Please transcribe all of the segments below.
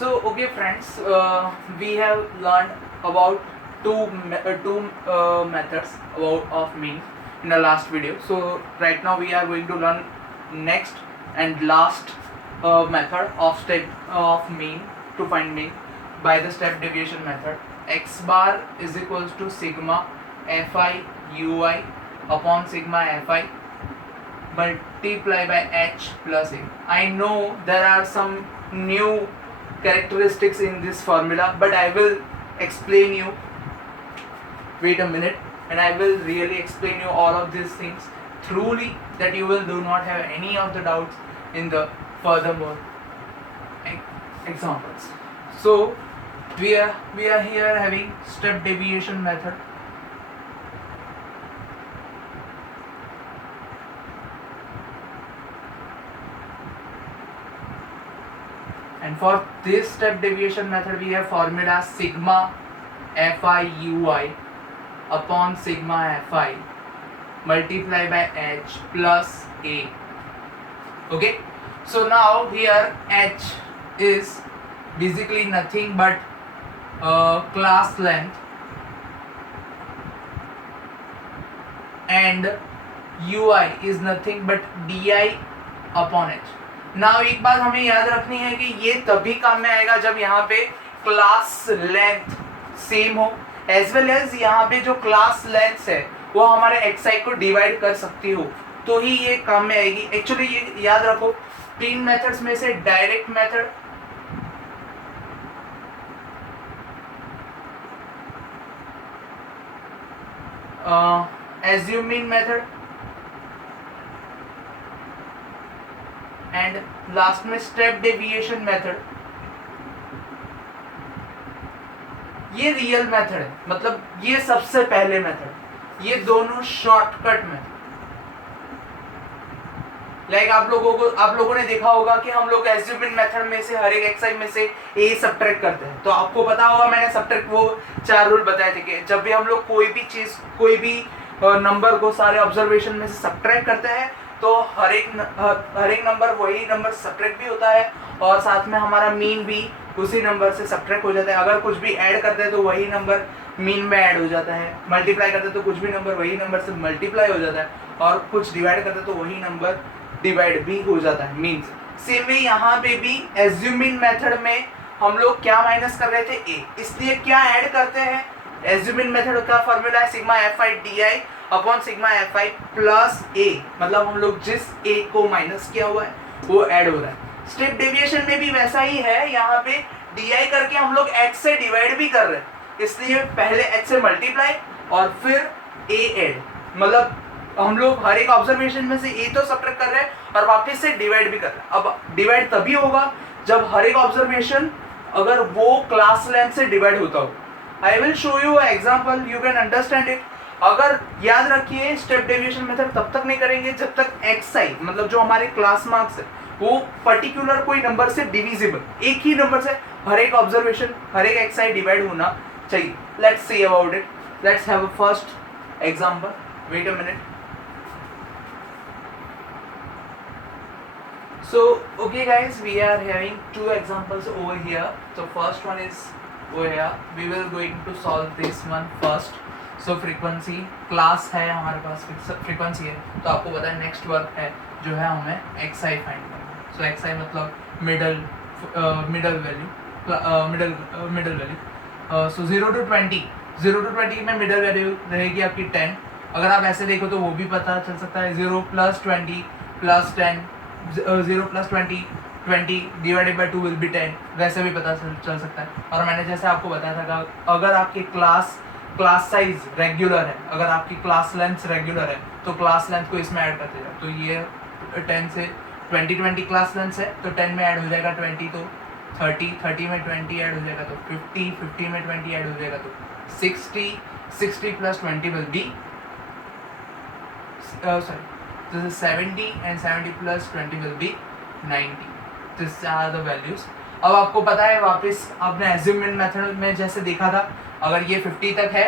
So okay friends, we have learned about two methods of mean in the last video. So right now we are going to learn next and last method of step of mean to find mean by the step deviation method. X bar is equals to sigma fi ui upon sigma fi multiply by h plus a. I know there are some new characteristics in this formula, but I will explain you. Wait a minute, and I will really explain you all of these things thoroughly, that you will do not have any of the doubts in the furthermore examples. So we are here having step deviation method. And for this step deviation method, we have formula sigma fi ui upon sigma fi multiply by h plus a. Okay, so now here h is basically nothing but class length, and ui is nothing but di upon h. Now एक बात हमें याद रखनी है कि ये तभी काम में आएगा जब यहाँ पे क्लास लेंथ सेम हो, एज वेल एज यहाँ पे जो क्लास लेंथ है वो हमारे एक्स आई को डिवाइड कर सकती हो, तो ही ये काम में आएगी. एक्चुअली ये याद रखो, तीन मेथड्स में से direct method, assuming method and last में स्टेप डेविएशन मेथड, ये रियल मेथड है. मतलब ये सबसे पहले मेथड, ये दोनों शॉर्टकट मेथड. लाइक आप लोगों ने देखा होगा कि हम लोग एज्यूमिंग मेथड में से हर एक एक्सरसाइज में से ए सब्ट्रैक्ट करते हैं. तो आपको पता होगा, मैंने सब्ट्रैक्ट वो 4 रूल बताए थे कि जब भी हम लोग कोई भी चीज, कोई भी नंबर को सारे ऑब्जर्वेशन में से सब्ट्रैक्ट करते हैं तो हर एक नंबर वही नंबर सब्ट्रैक्ट भी होता है, और साथ में हमारा मीन भी उसी नंबर से सब्ट्रैक्ट हो जाता है. अगर कुछ भी ऐड करते हैं तो वही नंबर मीन में ऐड हो जाता है, मल्टीप्लाई करते हैं तो कुछ भी नंबर वही नंबर से मल्टीप्लाई हो जाता है, और कुछ डिवाइड करते हैं तो वही नंबर डिवाइड भी हो जाता है मीन से. सेम वे यहाँ पे भी एज्यूमिंग मेथड में हम लोग क्या माइनस कर रहे थे, ए. इसलिए क्या ऐड करते हैं, एज्यूमिंग मेथड का फॉर्मूला है sigma F I D I upon sigma F I plus A. मतलब हम लोग जिस ए को माइनस किया हुआ है वो ऐड हो रहा है. स्टेप डेविएशन में भी वैसा ही है, यहाँ पे डी आई करके हम लोग एच से डिवाइड भी कर रहे हैं, इसलिए पहले एच से मल्टीप्लाई और फिर ए ऐड. मतलब हम लोग हर एक ऑब्जर्वेशन में से ए तो सब्ट्रैक्ट कर रहे हैं और वापस से डिवाइड भी कर रहे हैं. अब डिवाइड तभी होगा जब हर एक ऑब्जर्वेशन अगर वो क्लास लेंथ से डिवाइड होता हो. I will show you example, you can understand it. अगर याद रखिए, स्टेप डेविएशन मेथड तब तक नहीं करेंगे जब तक एक्स आई, मतलब जो हमारे क्लास मार्क्स है, वो पर्टिकुलर कोई नंबर से डिविजिबल, एक ही नंबर से हर एक ऑब्जर्वेशन, हर एक एक्स आई डिवाइड होना चाहिए. Let's see about it. Let's have a first example. Wait a minute. So okay guys, we are having two examples over here. So first one is over here. We will going to solve this one first. So frequency class है हमारे पास, frequency है, तो आपको पता है next work है जो है हमें एक्स आई फाइंड करना है. सो एक्स आई मतलब मिडल वैल्यू. सो 0 to 20 में मिडल वैल्यू रहेगी आपकी 10. अगर आप ऐसे देखो तो वो भी पता चल सकता है 0 + 20 + 10, 0 + 20 डिवाइडेड बाई 2 विल बी 10. वैसे भी पता चल सकता है. और मैंने जैसे आपको बताया था कि अगर आपकी क्लास साइज रेगुलर है, अगर आपकी क्लास लेंथ रेगुलर है तो क्लास लेंथ को इसमें ऐड करते जाओ. तो ये 10 से 20 क्लास लेंथ है, तो 10 में ऐड हो जाएगा 20, तो 30 में 20 ऐड हो जाएगा तो 50 में 20 ऐड हो जाएगा तो 60 + 20 will be this is 70 and 70 + 20 will be 90. These are the values. अब आपको पता है, वापस आपने एज्यूमिंग मेथड में जैसे देखा था, अगर ये 50 तक है,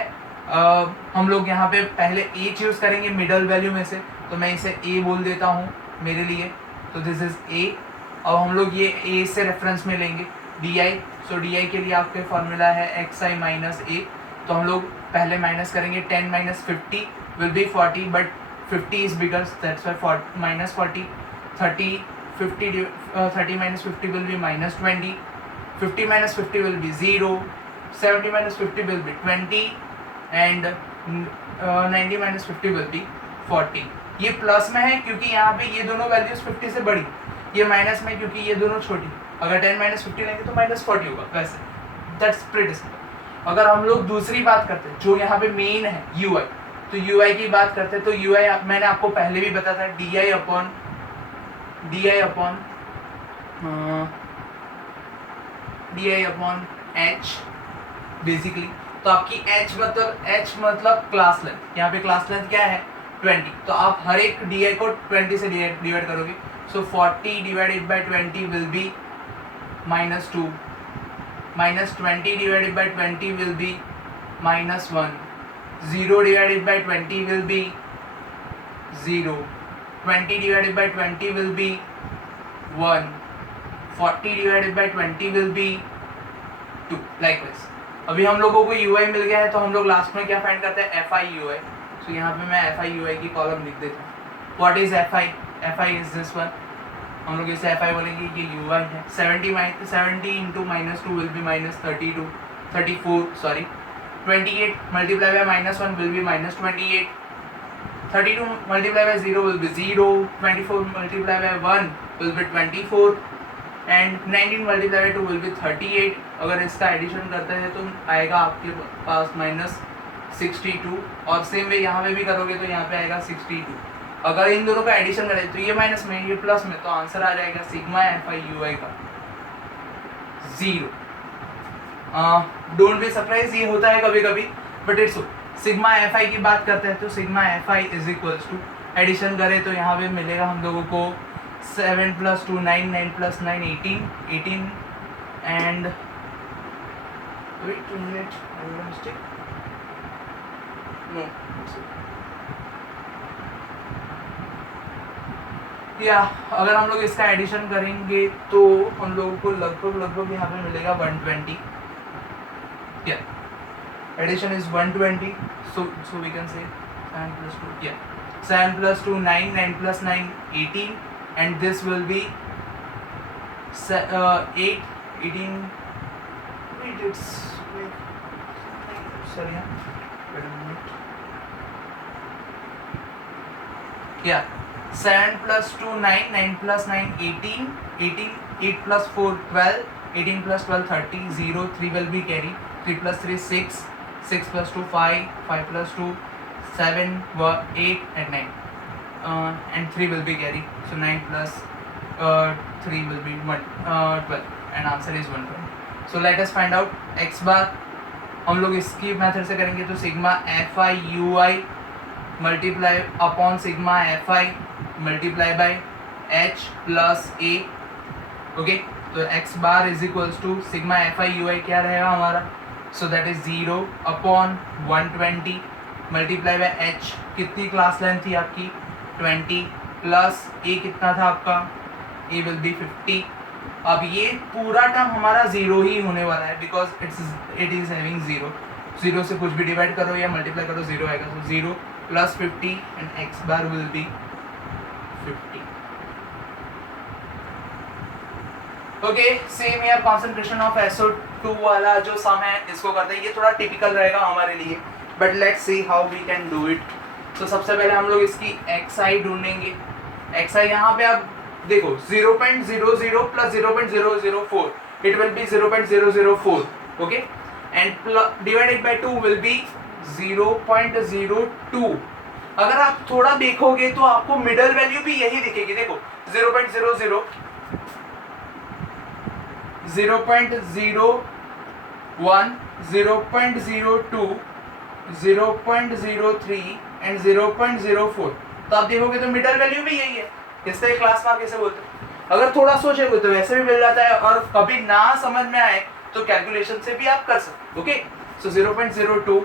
हम लोग यहाँ पे पहले ए चूज करेंगे मिडल वैल्यू में से, तो मैं इसे ए बोल देता हूँ मेरे लिए. तो दिस इज ए. अब हम लोग ये ए से रेफरेंस में लेंगे, D I. So D I के लिए आपके फॉर्मूला है एक्स आई माइनस ए। तो हम लोग पहले माइनस करेंगे 10 minus 50 will be 40, but 50 is bigger, that's why minus 40। 30 minus 50 will be minus 20, 50 minus 50 will be 0, 70 minus 50 will be 20 and 90 minus 50 will be 40। ये प्लस में है क्योंकि यहाँ पे ये दोनों वैल्यूज 50 से बड़ी, ये माइनस में क्योंकि ये दोनों छोटी। अगर 10 माइनस 50 लेंगे तो माइनस 40 होगा, वैसे दैट्स प्रीटी सिंपल। अगर हम लोग दूसरी बात करते हैं जो यहाँ पे मेन है यू आई, तो यू आई की बात करते हैं तो यू आई मैंने आपको पहले भी बताया था D I upon H basically. तो आपकी एच मतलब क्लास लेंथ, यहाँ पे क्लास लेंथ क्या है 20, तो आप हर एक डी आई को 20 से डिवाइड करोगे। सो 40 divided by 20 will be -2, -20 divided by 20 will be -1, 0 divided by 20 will be 0, 20 divided by 20 will be 1, 40 divided by 20 will be 2, likewise. अभी हम लोगों को यू आई मिल गया है तो हम लोग लास्ट में क्या फाइंड करते हैं एफ आई यू आई। सो यहाँ पे मैं एफ आई यू आई की कॉलम लिख देता हूँ। What is F I? F I is this one, हम लोग इसे एफ आई बोलेंगे, ये यू आई है। 70 into -2 will be -34 sorry, 28 multiply by -1 will be -28, 32 multiply by 0 will be 0, 24 multiply by 1 will be 24 and 19 multiply by 2 will be 38। अगर इसका addition करते हैं तो आएगा आपके पास -62, और सेम वे यहाँ पे भी करोगे तो यहाँ पे आएगा 62। अगर इन दोनों का एडिशन करें तो ये माइनस में ये प्लस में, तो आंसर आ जाएगा सिग्मा एफ आई यू आई का 0। डोंट बी सरप्राइज, ये होता है कभी कभी, but it's sigma F I की बात करते हैं तो sigma F I is equals to, addition करें तो यहाँ पे मिलेगा हम लोगों को 7 + 2 9, 9 + 9 18 and wait a minute, I made a mistake. No. या अगर हम लोग इसका एडिशन करेंगे तो हम लोगों को लगभग यहाँ पे मिलेगा 120। या addition is 120, so we can say 7 + 2, yeah, 7 + 2 9, 9 + 9 18 and this will be 8 18 wait it's sorry wait a minute, yeah, 7 + 2 9, 9 + 9 18, 8 + 4 12, 18 + 12 30, 0 3 will be carry, 3 + 3 6, 6 + 2 5, 5 + 2 7 8 and 9 and 3 will be carry, so 9 + 3 will be 12 and answer is 120. So let us find out x bar। हम लोग इसकी method से करेंगे तो sigma F I U I multiply upon sigma F I multiply by H plus A. Okay, तो X bar is equals to sigma F I U I क्या रहेगा हमारा, so that is 0 upon 120 multiply by H, कितनी class length थी आपकी 20, plus ए कितना था आपका, ए विल बी 50। अब ये पूरा टर्म हमारा 0 ही होने वाला है बिकॉज इट इज हैविंग 0 से कुछ भी डिवाइड करो या मल्टीप्लाई करो 0 आएगा, तो 0 + 50 and x bar will be 50। Okay, same यार कंसंट्रेशन ऑफ SO2 वाला जो सम है इसको करते हैं, ये थोड़ा टिपिकल रहेगा हमारे लिए, but let's see how we can do it. तो सबसे पहले हम लोग इसकी XI ढूंढेंगे। XI यहाँ पे आप देखो 0.00 + 0.004 it will be 0.004, okay, and divided by 2 will be 0.02। अगर आप थोड़ा देखोगे तो आपको मिडल वैल्यू भी यही दिखेगी, देखो 0.00 0.01 0.02 0.03 एंड 0.04, तो आप देखोगे तो मिडल वैल्यू भी यही है, इससे क्लास मार्क कैसे बोलते हैं। अगर थोड़ा सोचोगे तो वैसे भी मिल जाता है, और कभी ना समझ में आए तो कैलकुलेशन से भी आप कर सकते। ओके, सो 0.02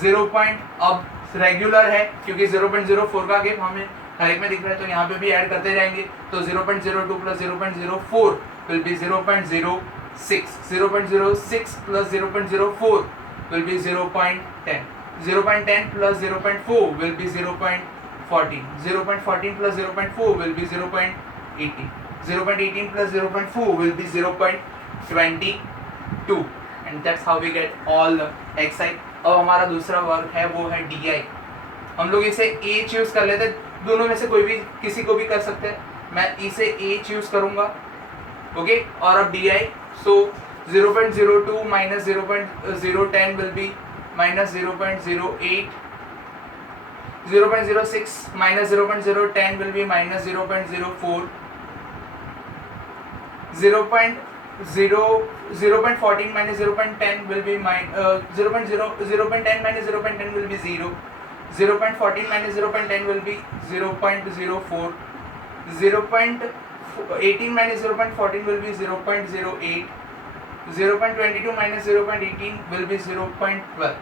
0. अब रेगुलर है क्योंकि 0.04 का गेप हमें हर एक में दिख रहा है, तो यहाँ पे भी ऐड करते जाएंगे। तो 0.02 plus 0.04 will be 0.06, 0.06 plus 0.04 will be 0.10, 0.10 plus 0.4 will be 0.14, 0.14 plus 0.4 will be 0.18, 0.18 plus 0.4 will be 0.22, and that's how we get all the xi. अब हमारा दूसरा वर्क है वो है di. हम लोग इसे a चूज कर लेते, दोनों में से कोई भी किसी को भी कर सकते हैं, मैं इसे a चूज करूंगा, ओके। और अब di, so 0.02 minus 0.010 will be minus 0.08, 0.06 minus 0.010 will be minus 0.04, 0.14 minus 0.10 will be 0.10 minus 0.10 will be 0, 0.14 minus 0.10 will be 0.04, 0.18 minus 0.14 will be 0.08, 0.22 minus 0.18 will be 0.12,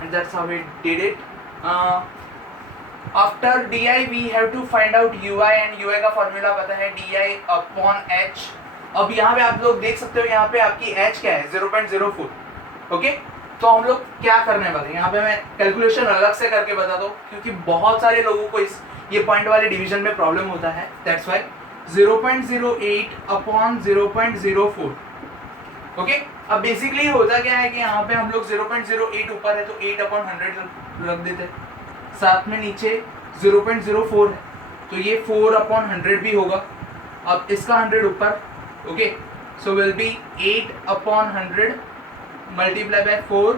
and that's how we did it. After di we have to find out ui, and ui का formula पता है di upon h. अब यहाँ पे आप लोग देख सकते हो, यहाँ पे आपकी h क्या है 0.04, ओके। तो हम लोग क्या करने वाले हैं, यहाँ पे मैं कैलकुलेशन अलग से करके बताता हूँ, क्योंकि बहुत सारे लोगों को इस ये पॉइंट वाले डिवीजन में प्रॉब्लम होता है, दैट्स वाई 0.08 अपॉन 0.04, ओके। अब बेसिकली होता क्या है कि यहाँ पे हम लोग 0.08 ऊपर है तो 8 अपॉन 100 रख देते हैं, साथ में नीचे 0.04 है तो ये 4 अपॉन 100 भी होगा। अब इसका 100 ऊपर, okay, so will be 8 upon 100 multiply by 4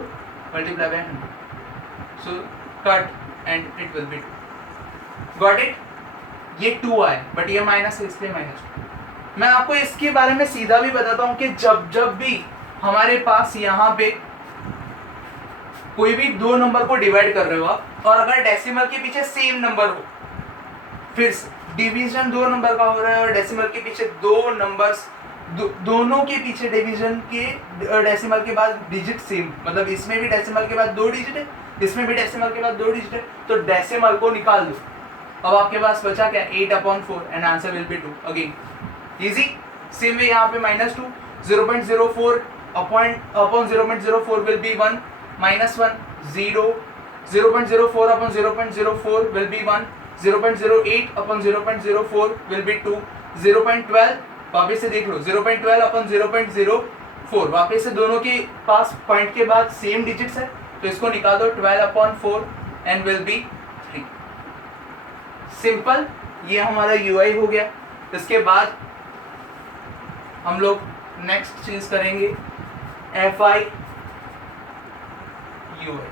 multiply by 100, so cut and it will be 2, got it. ये 2 आए बट ये माइनस है इसलिए -2। मैं आपको इसके बारे में सीधा भी बताता हूँ कि जब भी हमारे पास यहाँ पे कोई भी दो नंबर को डिवाइड कर रहे हो आप, और अगर डेसिमल के पीछे सेम नंबर हो, फिर डिवीजन दो नंबर का हो रहा है और डेसिमल के पीछे दो नंबर्स, दोनों के पीछे डिवीजन के डेसिमल के बाद डिजिट सेम, मतलब इसमें भी डेसिमल के बाद 2 डिजिट है, इसमें भी डेसिमल के बाद 2 डिजिट है, तो डेसिमल को निकाल दो। अब आपके पास बचा क्या, 8 upon 4, and answer will be 2 again, easy. Same way यहाँ पे -2, 0.04 upon 0.04 will be 1, -1, 0, 0.04 upon 0.04 will be 1, 0.08 upon 0.04 will be 2, 0.12 वापस से देख लो, 0.12 अपॉन 0.04, वापस से दोनों के पास पॉइंट के बाद सेम डिजिट्स है तो इसको निकाल दो, 12 upon 4 and will be 3। Simple, ये हमारा यूआई हो गया। इसके बाद हम लोग नेक्स्ट चीज करेंगे F I U I,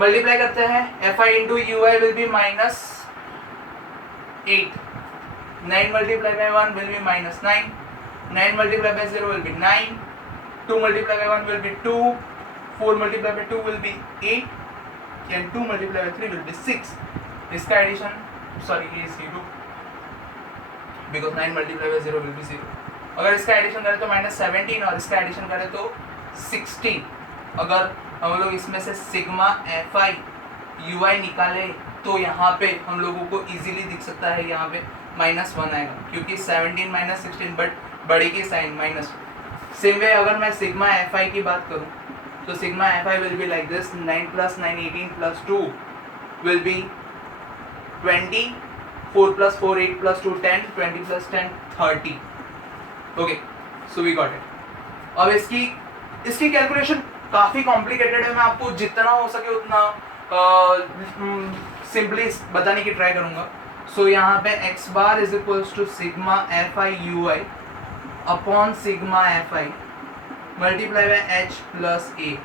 multiply करते हैं, F I into you I will be -8, 9 multiply by 1 will be -9, 9 multiply by 0 will be 9, 2 multiply by 1 will be 2, 4 multiply by 2 will be 8, and 2 multiply by 3 will be 6। इसका addition, sorry ये 0, because 9 multiply by 0 will be 0। अगर इसका addition करें तो -17 और इसका addition करें तो 16। अगर हम लोग इसमें से सिग्मा एफ आई यू आई निकाले तो यहाँ पे हम लोगों को इजीली दिख सकता है, यहाँ पे -1 आएगा क्योंकि 17 - 16 बट बड़े की साइन -1। सेम वे अगर मैं सिग्मा एफ आई की बात करूँ तो sigma F I will be like this, 9 + 9 18 + 2 will be 20, 4 + 4 8 + 2 10, 20 + 10 30, okay, so we got it. अब इसकी कैलकुलेशन काफ़ी कॉम्प्लिकेटेड है, मैं आपको जितना हो सके उतना सिंपली बताने की ट्राई करूँगा। सो यहाँ पे x bar is equals to sigma F I U I upon sigma F I multiply by h plus a।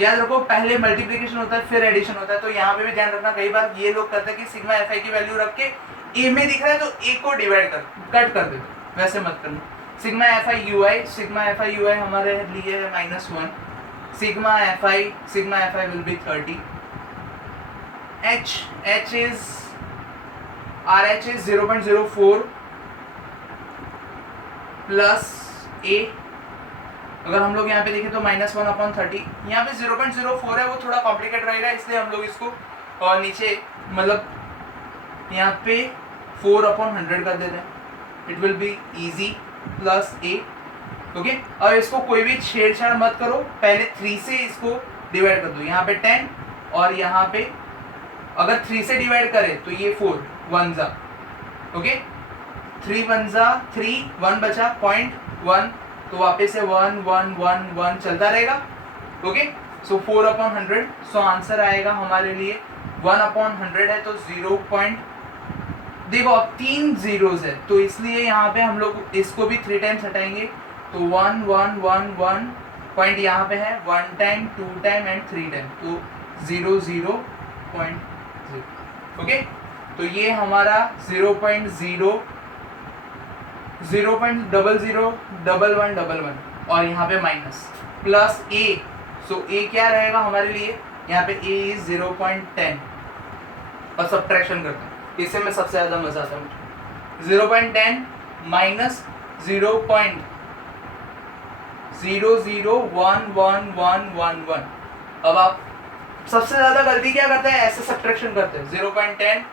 याद रखो पहले मल्टीप्लिकेशन होता है फिर एडिशन होता है, तो यहाँ पे भी ध्यान रखना, कई बार ये लोग करते हैं कि सिग्मा एफ आई की वैल्यू रख के a में दिख रहा है तो a को डिवाइड कट कर देते, वैसे मत करना। सिग्मा एफ आई यू आई हमारे लिए है -1, sigma F I will be 30, RH is 0.04 plus a। अगर हम लोग यहाँ पे देखें तो -1/30, यहाँ पे 0.04 है, वो थोड़ा कॉम्प्लिकेट रहेगा इसलिए हम लोग इसको नीचे मतलब यहाँ पे 4/100 कर देते हैं, it will be easy plus a। Okay, अब इसको कोई भी छेड़छाड़ मत करो, पहले 3 से इसको डिवाइड कर दो। यहाँ पे 10 और यहाँ पे अगर 3 से डिवाइड करें तो ये 4 1 जा, ओके 3 1 जा 3, 1 बचा 0.1, तो वापस से 1 1 1 1 चलता रहेगा। ओके, सो 4/100, सो आंसर आएगा हमारे लिए 1/100 है तो 0 पॉइंट, देखो अब 3 जीरोज है तो इसलिए यहाँ पे हम लोग इसको भी 3 टाइम्स हटाएंगे, तो 1 1 1 1 पॉइंट यहाँ पे है 1 टाइम 2 टाइम एंड 3 टाइम, तो 0 0 0। ओके, तो ये हमारा 0.0 0.001111 और यहाँ पे minus plus a, so a क्या रहेगा हमारे लिए, यहाँ पे a इज 0.10 और सब्ट्रैक्शन करते हैं, इससे में सबसे ज़्यादा मजा आता है मुझे। 0.10 माइनस 0.001111। अब आप सबसे ज़्यादा गलती क्या करते हैं, ऐसे सब्ट्रैक्शन करते हैं 0.10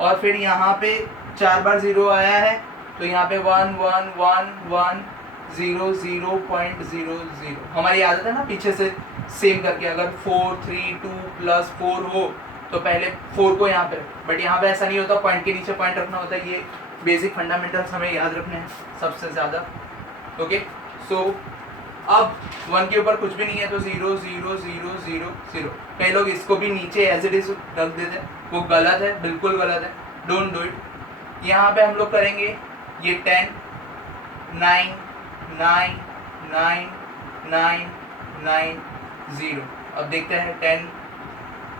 और फिर यहाँ पे 4 बार 0 आया है तो यहाँ पे 1 1 1 1 0 0.00। हमारी आदत है ना पीछे से सेम करके, अगर 4 3 2 प्लस 4 हो तो पहले 4 को यहाँ पे, बट यहाँ पे ऐसा नहीं होता, पॉइंट के नीचे पॉइंट रखना होता है। ये बेसिक फंडामेंटल्स हमें याद रखने हैं सबसे ज़्यादा। ओके, सो अब 1 के ऊपर कुछ भी नहीं है तो 0 0 0 0 0। कई लोग इसको भी नीचे एज इट इज रख देते हैं, वो गलत है, बिल्कुल गलत है, डोंट डू इट। यहाँ पे हम लोग करेंगे ये 10 9 9 9 9 9 0। अब देखते हैं 10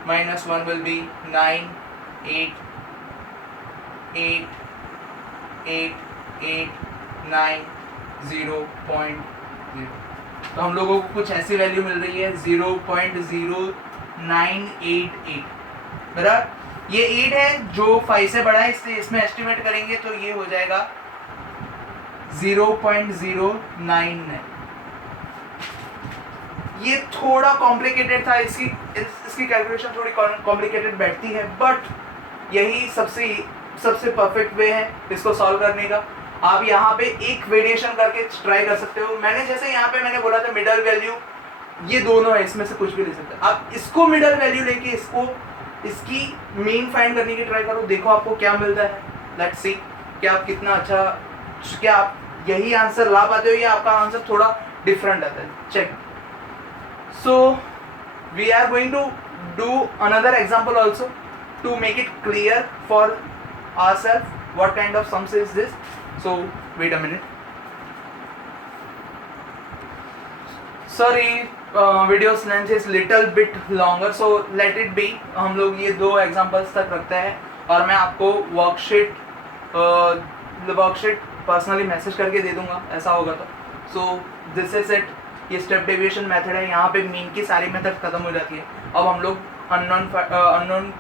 minus 1 will be 9 8 8 8 8 9 0.0। तो हम लोगों को कुछ ऐसी वैल्यू मिल रही है 0.0988। बराबर, ये 8 है जो 5 से बड़ा है, इससे इसमें एस्टिमेट करेंगे तो ये हो जाएगा 0.09। ये थोड़ा कॉम्प्लिकेटेड था, इसकी कैलकुलेशन थोड़ी कॉम्प्लिकेटेड बैठती है, बट यही सबसे परफेक्ट वे है इसको सॉल्व करने का। आप यहाँ पे एक वेरिएशन करके ट्राई कर सकते हो। मैंने जैसे यहाँ पे मैंने बोला था मिडल वैल्यू, ये दोनों है, इसमें से कुछ भी ले सकते हैं। आप इसको मिडल वैल्यू लेके इसकी मीन फाइंड करने की ट्राई करो, देखो आपको क्या मिलता है। लेट्स सी क्या आप कितना अच्छा, क्या आप यही आंसर ला पाते हो या आपका आंसर थोड़ा डिफरेंट आता है। Check. So we are going to do another example also to make it clear for ourselves what kind of sums is this. So wait a minute. Sorry, video's length is little bit longer, so let it be. हम लोग ये 2 examples तक रखते हैं और मैं आपको worksheet personally message करके दे दूंगा, ऐसा होगा तो। So this is it. ये स्टेप डेविएशन मेथड है, यहाँ पे मीन की सारी मेथड खत्म हो जाती है। अब हम लोग अननोन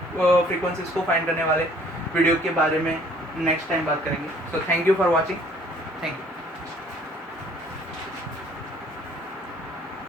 फ्रीक्वेंसीज को फाइंड करने वाले वीडियो के बारे में नेक्स्ट टाइम बात करेंगे। So thank you for watching, thank you.